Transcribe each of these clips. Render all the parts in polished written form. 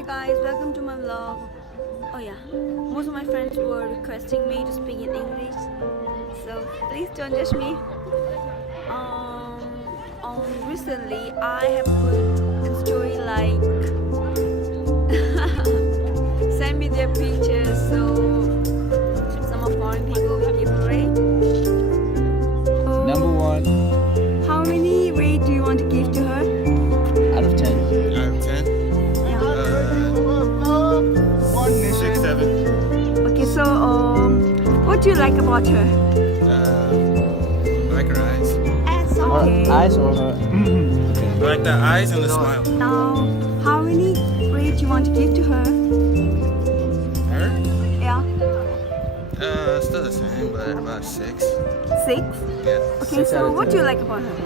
Hi guys, welcome to my vlog. Oh yeah, most of my friends were requesting me to speak in English, so please don't judge me. Recently I have put a story like send me their pictures, so some of foreign people will give a rate. Number one, How many rate do you want to give to her? out of 10. Out of 10? Yeah. 6, 7. Okay, so what do you like about her? I like her eyes. Okay. Her eyes or her? I like the eyes and the smile. Now, how many rate you want to give to her? Her? Yeah, Still the same, but about 6. 6. Yeah. Okay, 6 out so of what 10. do you like about her?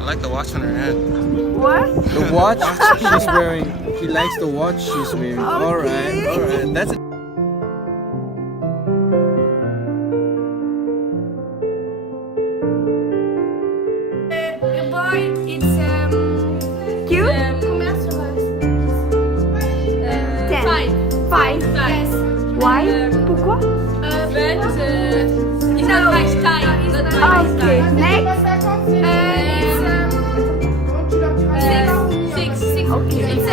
I like the watch on her hand. What? The watch she's wearing. He likes the watch she's wearing. Okay. Alright. That's it. The boy, it's Cute? combien sur 10. 5. 5. Yes. Why? Pourquoi? But it's not my style. It's not my Okay, style. next. It's 6. Okay. It's a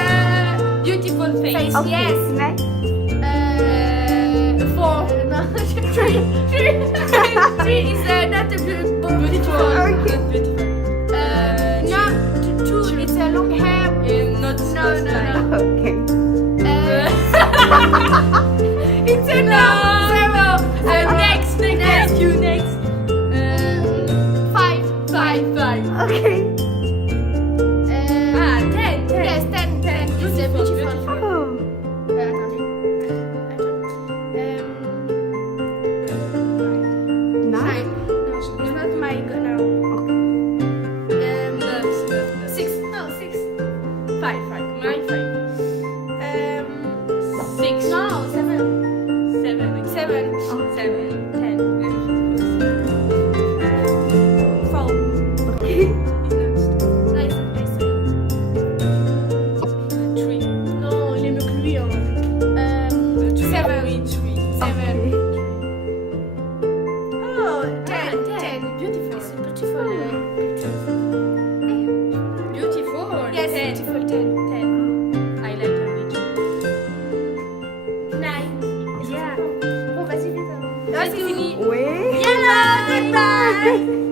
beautiful face. Okay, Yes. next. 4. No, 3. 3 is not a beautiful. Okay. Not beautiful. No, 2. It's a long hair. Not no. Okay. It's a no. 0. Next. You next. 5. Okay. 10. Yes, 10. It's a beautiful. Oh. Nine. No, it's not my go now. 6. No, 6. 5. My 5. 6. No, 7. 7. 7. Oh. 7. 10. 4. Okay. Nice. 3. Non, il est mieux que lui. 7. 7. Oh, 10. Beautiful. It's a beautiful picture. Beautiful. Yes, 10. Beautiful 10. I like her with 9. Yeah. Bon, vas-y, vite. Oui. Yellow, goodbye.